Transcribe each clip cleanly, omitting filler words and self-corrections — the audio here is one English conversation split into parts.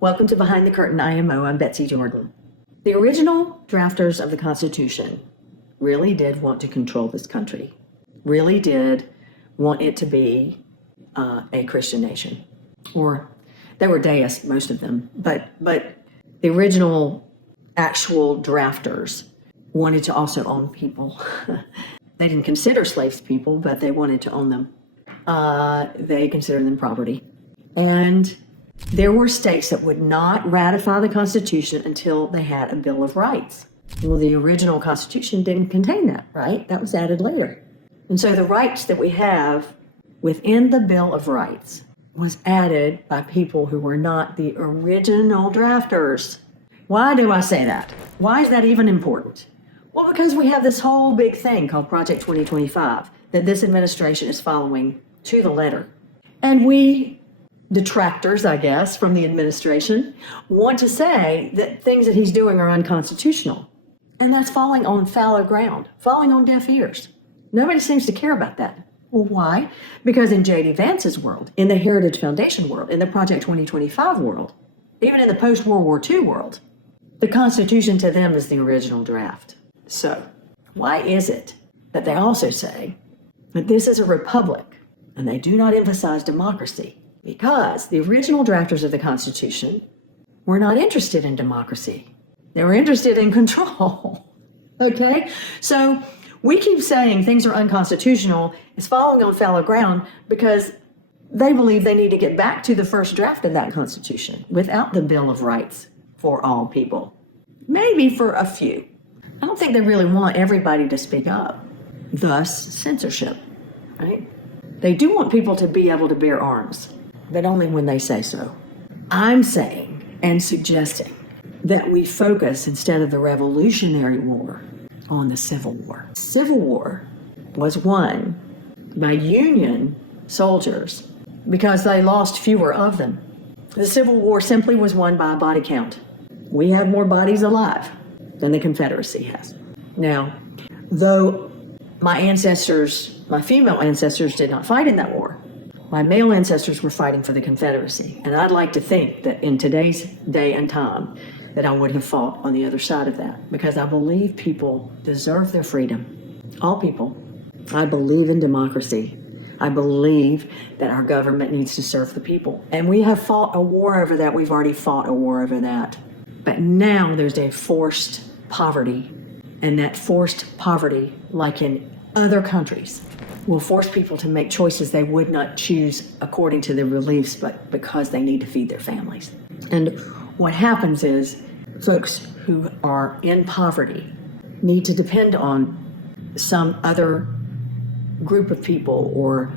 Welcome to Behind the Curtain IMO. I'm Betsy Jordan. The original drafters of the Constitution really did want to control this country, really did want it to be a Christian nation. Or they were deists, most of them, but the original actual drafters wanted to also own people. They didn't consider slaves people, but they wanted to own them. They considered them property. And there were states that would not ratify the Constitution until they had a Bill of Rights. Well, the original Constitution didn't contain that, right? That was added later. And so the rights that we have within the Bill of Rights was added by people who were not the original drafters. Why do I say that? Why is that even important? Well, because we have this whole big thing called Project 2025 that this administration is following to the letter. And we detractors, I guess, from the administration want to say that things that he's doing are unconstitutional. And that's falling on fallow ground, falling on deaf ears. Nobody seems to care about that. Well, why? Because in J.D. Vance's world, in the Heritage Foundation world, in the Project 2025 world, even in the post-World War II world, the Constitution to them is the original draft. So why is it that they also say that this is a republic and they do not emphasize democracy? Because the original drafters of the Constitution were not interested in democracy. They were interested in control. Okay? So we keep saying things are unconstitutional. It's falling on fallow ground because they believe they need to get back to the first draft of that Constitution without the Bill of Rights for all people. Maybe for a few. I don't think they really want everybody to speak up. Thus, censorship, right? They do want people to be able to bear arms, but only when they say so. I'm saying and suggesting that we focus, instead of the Revolutionary War, on the Civil War. Civil War was won by Union soldiers because they lost fewer of them. The Civil War simply was won by a body count. We have more bodies alive than the Confederacy has. Now, though my ancestors, my female ancestors, did not fight in that war, my male ancestors were fighting for the Confederacy. And I'd like to think that in today's day and time that I would have fought on the other side of that, because I believe people deserve their freedom. All people. I believe in democracy. I believe that our government needs to serve the people. And we have fought a war over that. We've already fought a war over that. But now there's a forced poverty. And that forced poverty, like in other countries, will force people to make choices they would not choose according to their beliefs, but because they need to feed their families. And what happens is folks who are in poverty need to depend on some other group of people, or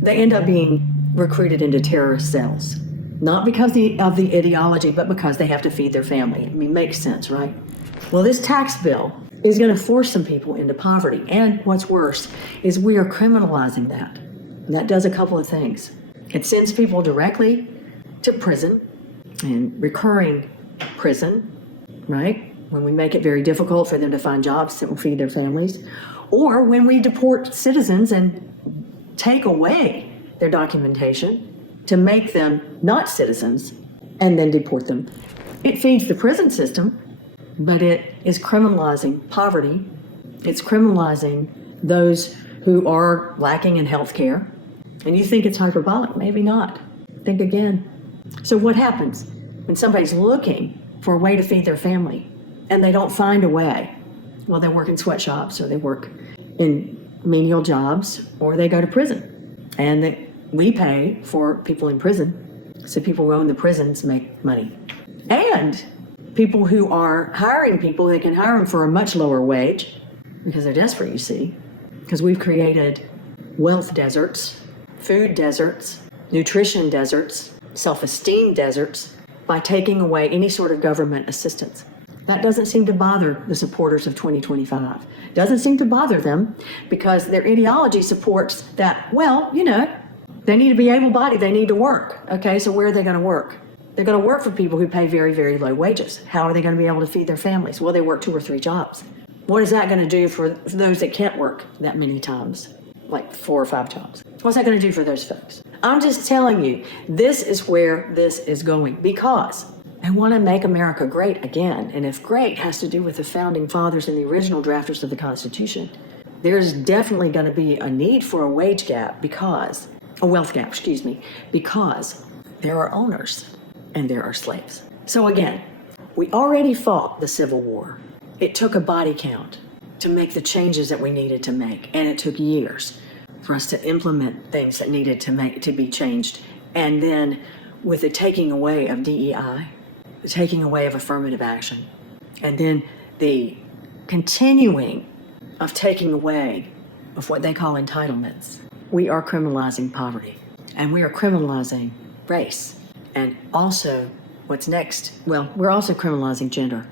they end up being recruited into terrorist cells. Not because of the ideology, but because they have to feed their family. I mean, makes sense, right? Well, this tax bill is going to force some people into poverty. And what's worse is we are criminalizing that. And that does a couple of things. It sends people directly to prison, and recurring prison, right? When we make it very difficult for them to find jobs that will feed their families. Or when we deport citizens and take away their documentation to make them not citizens and then deport them. It feeds the prison system, but it is criminalizing poverty. It's criminalizing those who are lacking in health care. And you think it's hyperbolic? Maybe not. Think again. So what happens when somebody's looking for a way to feed their family and they don't find a way? Well, they work in sweatshops, or they work in menial jobs, or they go to prison. And we pay for people in prison, so people who own the prisons make money. And people who are hiring people, they can hire them for a much lower wage because they're desperate, you see, because we've created wealth deserts, food deserts, nutrition deserts, self-esteem deserts by taking away any sort of government assistance. That doesn't seem to bother the supporters of 2025. Doesn't seem to bother them because their ideology supports that, well, you know, they need to be able-bodied, they need to work. Okay, so where are they going to work? They're going to work for people who pay very, very low wages. How are they going to be able to feed their families? Well, they work 2 or 3 jobs. What is that going to do for those that can't work that many times? like 4 or 5 jobs. What's that going to do for those folks? I'm just telling you, this is where this is going because they want to make America great again. And if great has to do with the founding fathers and the original drafters of the Constitution, there's definitely going to be a need for a wage gap because, a wealth gap, because there are owners and there are slaves. So again, we already fought the Civil War. It took a body count to make the changes that we needed to make, and it took years for us to implement things that needed to be changed. And then with the taking away of DEI, the taking away of affirmative action, and then the continuing of taking away of what they call entitlements, we are criminalizing poverty, and we are criminalizing race. And also, what's next? Well, we're also criminalizing gender.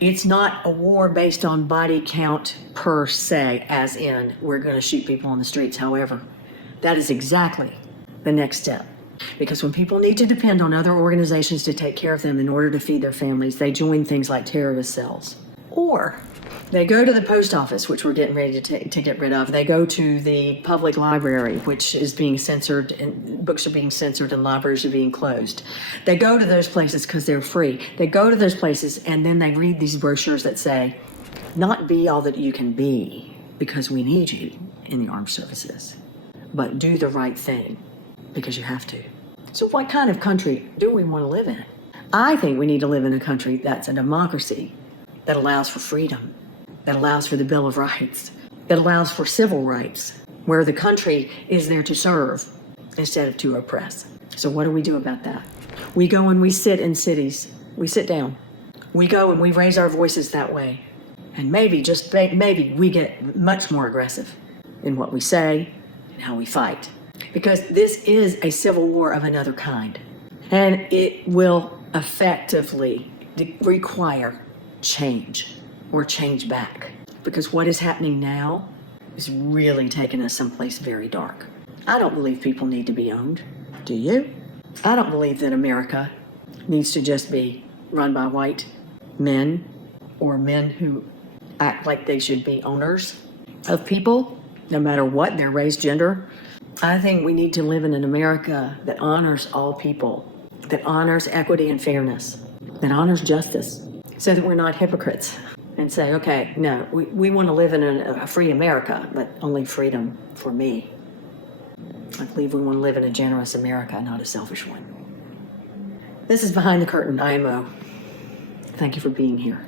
It's not a war based on body count per se, as in we're going to shoot people on the streets. However, that is exactly the next step. Because when people need to depend on other organizations to take care of them in order to feed their families, they join things like terrorist cells. Or they go to the post office, which we're getting ready to get rid of. They go to the public library, which is being censored, and books are being censored and libraries are being closed. They go to those places because they're free. They go to those places and then they read these brochures that say, not be all that you can be because we need you in the armed services, but do the right thing because you have to. So what kind of country do we want to live in? I think we need to live in a country that's a democracy, that allows for freedom, that allows for the Bill of Rights, that allows for civil rights, where the country is there to serve instead of to oppress. So what do we do about that? We go and we sit in cities. We sit down. We go and we raise our voices that way. And maybe, just maybe, we get much more aggressive in what we say and how we fight. Because this is a civil war of another kind. And it will effectively require change or change back, because what is happening now is really taking us someplace very dark. I don't believe people need to be owned. Do you? I don't believe that America needs to just be run by white men or men who act like they should be owners of people, no matter what their race, gender. I think we need to live in an America that honors all people, that honors equity and fairness, that honors justice, so that we're not hypocrites and say, okay, no, we want to live in a free America, but only freedom for me. I believe we want to live in a generous America, not a selfish one. This is Behind the Curtain, IMO. Thank you for being here.